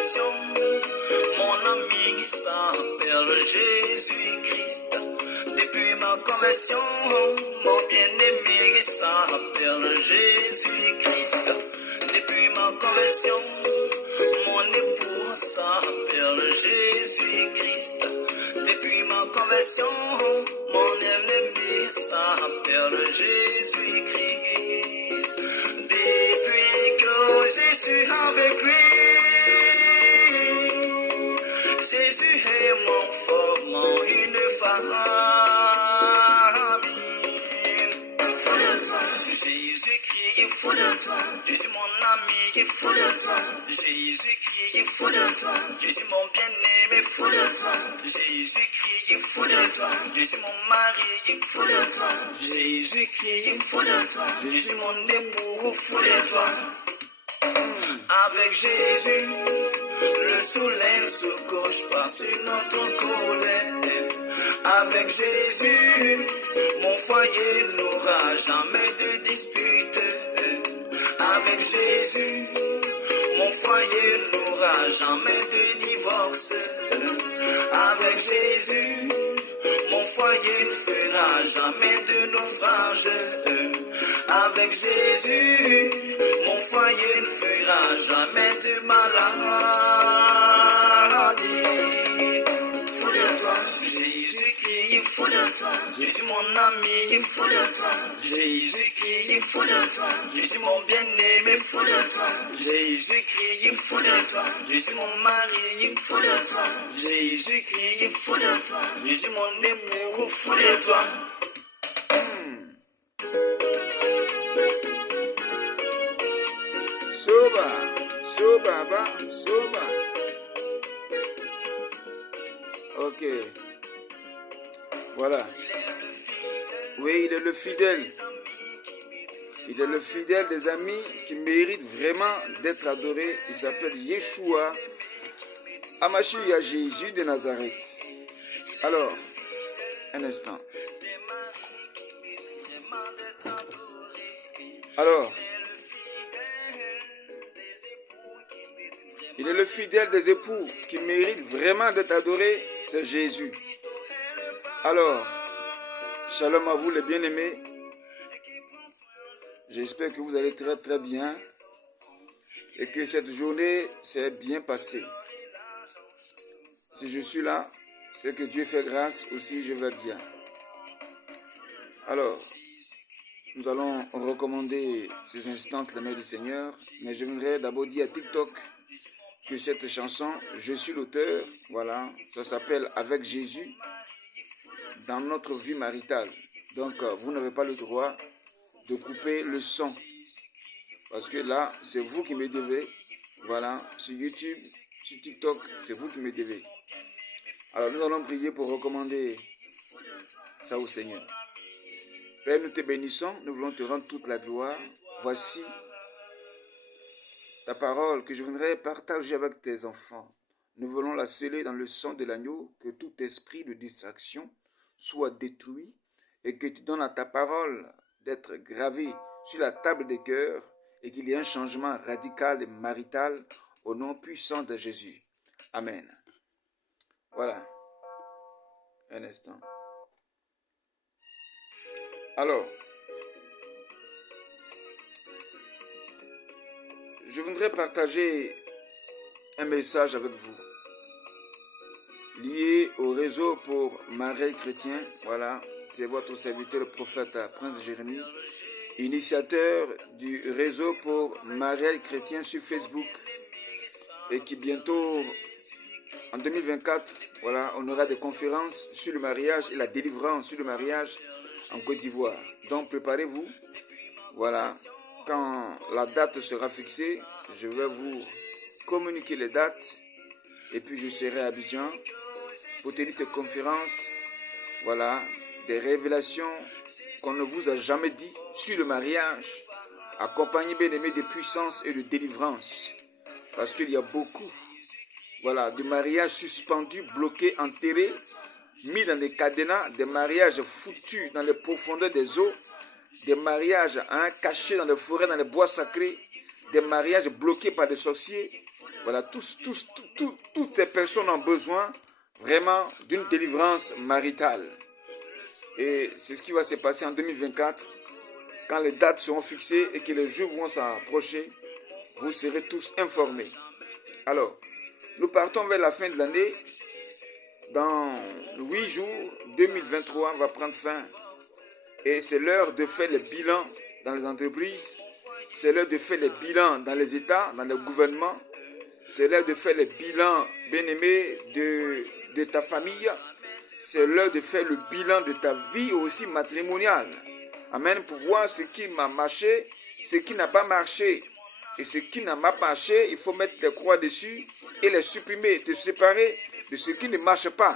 conversion, mon ami s'appelle Jésus-Christ. Depuis ma conversion, mon bien-aimé s'appelle Jésus-Christ. Depuis ma conversion, mon époux s'appelle Jésus-Christ. Depuis ma conversion, mon ennemi s'appelle Jésus-Christ. Depuis que je suis avec lui, Jésus est mon fort, mon une famille. Fou de toi, Jésus-Christ, il faut de toi. Je suis mon ami, il faut de toi. Jésus-Christ, il faut de toi. Je suis mon bien-aimé, il faut de toi. Jésus-Christ, il faut de toi. Je suis mon mari, il faut de toi. Jésus-Christ, il faut de toi. Je suis mon époux, il faut de toi. Avec Jésus, le soleil ne se couche pas sur notre colère. Avec Jésus, mon foyer n'aura jamais de dispute. Avec Jésus, mon foyer n'aura jamais de divorce. Avec Jésus, mon foyer ne fera jamais de naufrage. Avec Jésus, mon foyer ne fera jamais de maladie. Fou de toi, Jésus-Christ, il faut de toi. Je suis mon ami, il faut de toi. Jésus-Christ, il faut de toi. Je suis mon bien-aimé, il faut de toi. Jésus-Christ, il faut de toi. Je suis mon mari, il faut de toi. Jésus-Christ, il faut de toi. Je suis mon époux, il faut de toi. Soba, soba, ba, soba. Ok. Voilà. Oui, il est le fidèle. Il est le fidèle des amis qui méritent vraiment d'être adoré. Il s'appelle Yeshua Hamashiach, Jésus de Nazareth. Alors, un instant. Alors, il est le fidèle des époux qui mérite vraiment d'être adoré, c'est Jésus. Alors, shalom à vous les bien-aimés. J'espère que vous allez très très bien et que cette journée s'est bien passée. Si je suis là, c'est que Dieu fait grâce, aussi je vais bien. Alors, nous allons recommander ces instants les mains du Seigneur, mais je voudrais d'abord dire à TikTok que cette chanson, je suis l'auteur, voilà, ça s'appelle Avec Jésus dans notre vie maritale. Donc, vous n'avez pas le droit de couper le son, parce que là, c'est vous qui me devez, voilà, sur YouTube, sur TikTok, c'est vous qui me devez. Alors, nous allons prier pour recommander ça au Seigneur. Père, nous te bénissons, nous voulons te rendre toute la gloire. Voici ta parole que je voudrais partager avec tes enfants. Nous voulons la sceller dans le sang de l'agneau, que tout esprit de distraction soit détruit et que tu donnes à ta parole d'être gravée sur la table des cœurs et qu'il y ait un changement radical et marital au nom puissant de Jésus. Amen. Voilà. Un instant. Alors, je voudrais partager un message avec vous lié au réseau pour mariage chrétien. Voilà, c'est votre serviteur le prophète Prince Jérémie, initiateur du réseau pour mariage chrétien sur Facebook et qui bientôt, en 2024, voilà, on aura des conférences sur le mariage et la délivrance sur le mariage en Côte d'Ivoire. Donc préparez-vous, voilà, quand la date sera fixée, je vais vous communiquer les dates et puis je serai à Abidjan pour tenir ces conférences, voilà, des révélations qu'on ne vous a jamais dit sur le mariage, accompagné bien aimé de puissance et de délivrance, parce qu'il y a beaucoup, voilà, de mariages suspendus, bloqués, enterrés, mis dans des cadenas, des mariages foutus dans les profondeurs des eaux, des mariages cachés dans les forêts, dans les bois sacrés, des mariages bloqués par des sorciers, Voilà, toutes ces personnes ont besoin vraiment d'une délivrance maritale. Et c'est ce qui va se passer en 2024. Quand les dates seront fixées et que les jours vont s'approcher, vous serez tous informés. Alors, nous partons vers la fin de l'année. Dans 8 jours, 2023 va prendre fin. Et c'est l'heure de faire les bilans dans les entreprises. C'est l'heure de faire les bilans dans les États, dans le gouvernement. C'est l'heure de faire les bilans, bien-aimés, de ta famille. C'est l'heure de faire le bilan de ta vie aussi matrimoniale. Amen. Pour voir ce qui m'a marché, ce qui n'a pas marché. Et ce qui n'a pas marché, il faut mettre des croix dessus et les supprimer, te séparer de ce qui ne marche pas.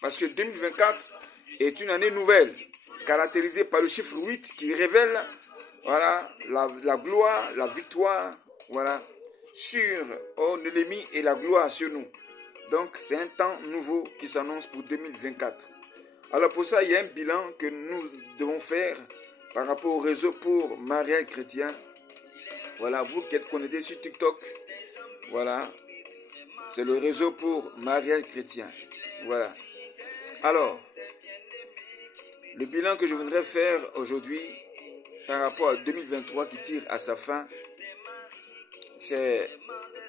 Parce que 2024 est une année nouvelle, caractérisée par le chiffre 8 qui révèle voilà, la gloire, la victoire voilà, sur l'ennemi et la gloire sur nous. Donc, c'est un temps nouveau qui s'annonce pour 2024. Alors, pour ça, il y a un bilan que nous devons faire par rapport au réseau pour mariage chrétien. Voilà, vous qui êtes connectés sur TikTok, voilà, c'est le réseau pour mariage chrétien. Voilà. Alors, le bilan que je voudrais faire aujourd'hui par rapport à 2023 qui tire à sa fin, c'est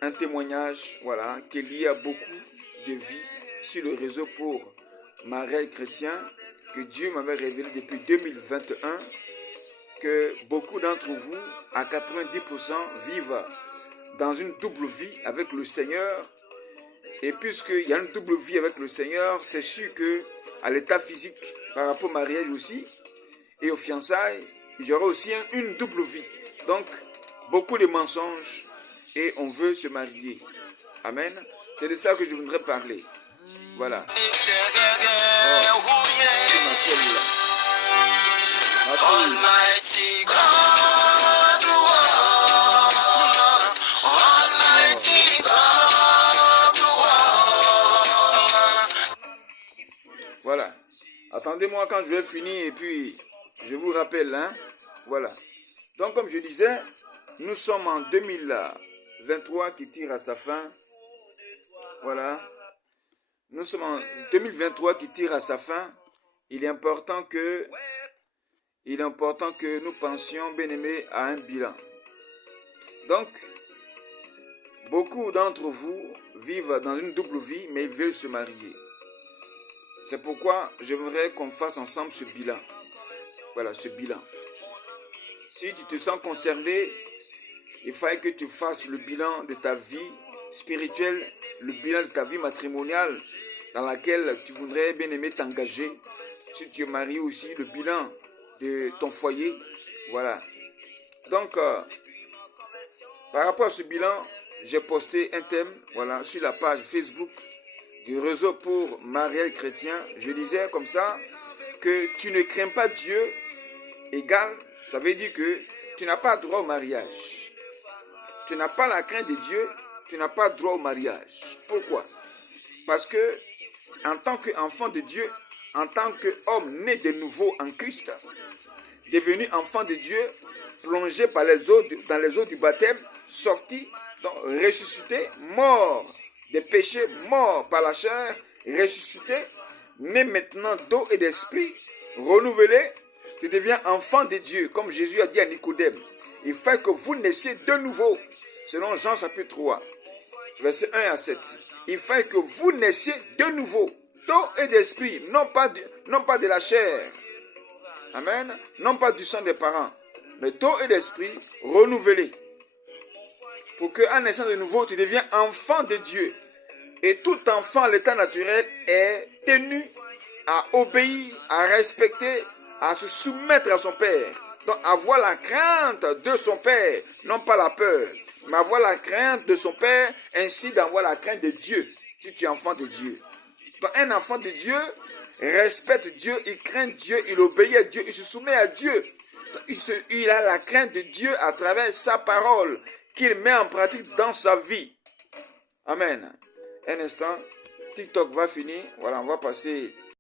un témoignage voilà, qui est lié à beaucoup de vies sur le réseau pour mariage chrétien que Dieu m'avait révélé depuis 2021, que beaucoup d'entre vous, à 90%, vivent dans une double vie avec le Seigneur. Et puisqu'il y a une double vie avec le Seigneur, c'est sûr qu'à l'état physique, par rapport au mariage aussi, et aux fiançailles, il y aura aussi une double vie. Donc, beaucoup de mensonges et on veut se marier. Amen. C'est de ça que je voudrais parler. Voilà. Almighty God, Almighty God, Voilà. Attendez-moi quand je vais finir et puis je vous rappelle. Hein? Voilà. Donc comme je disais, nous sommes en 2023 qui tire à sa fin. Voilà. Nous sommes en 2023 qui tire à sa fin. Il est important que nous pensions, bien-aimés, à un bilan. Donc, beaucoup d'entre vous vivent dans une double vie, mais ils veulent se marier. C'est pourquoi je voudrais qu'on fasse ensemble ce bilan. Voilà, ce bilan. Si tu te sens concerné, il faudrait que tu fasses le bilan de ta vie spirituelle, le bilan de ta vie matrimoniale, dans laquelle tu voudrais, bien-aimé, t'engager. Si tu es marié aussi, le bilan de ton foyer, voilà. Donc, par rapport à ce bilan, j'ai posté un thème, voilà, sur la page Facebook du réseau pour mariage chrétien. Je disais comme ça que tu ne crains pas Dieu, égal, ça veut dire que tu n'as pas droit au mariage. Tu n'as pas la crainte de Dieu, tu n'as pas droit au mariage. Pourquoi? Parce que en tant qu'enfant de Dieu, en tant qu'homme né de nouveau en Christ, devenu enfant de Dieu, plongé par dans les eaux du baptême, sorti, donc ressuscité, mort des péchés, mort par la chair, ressuscité, né maintenant d'eau et d'esprit, renouvelé, tu deviens enfant de Dieu, comme Jésus a dit à Nicodème. Il faut que vous naissiez de nouveau, selon Jean chapitre 3, versets 1 à 7. Il faut que vous naissiez de nouveau, d'eau et d'esprit, non pas de la chair. Amen. Non pas du sang des parents, mais d'eau et d'esprit renouvelé. Pour qu'en naissant de nouveau, tu deviens enfant de Dieu. Et tout enfant, l'état naturel, est tenu à obéir, à respecter, à se soumettre à son père. Donc avoir la crainte de son père, non pas la peur, mais avoir la crainte de son père, ainsi d'avoir la crainte de Dieu, si tu es enfant de Dieu. Donc un enfant de Dieu respecte Dieu, il craint Dieu, il obéit à Dieu, il se soumet à Dieu. Il a la crainte de Dieu à travers sa parole qu'il met en pratique dans sa vie. Amen. Un instant, TikTok va finir. Voilà, on va passer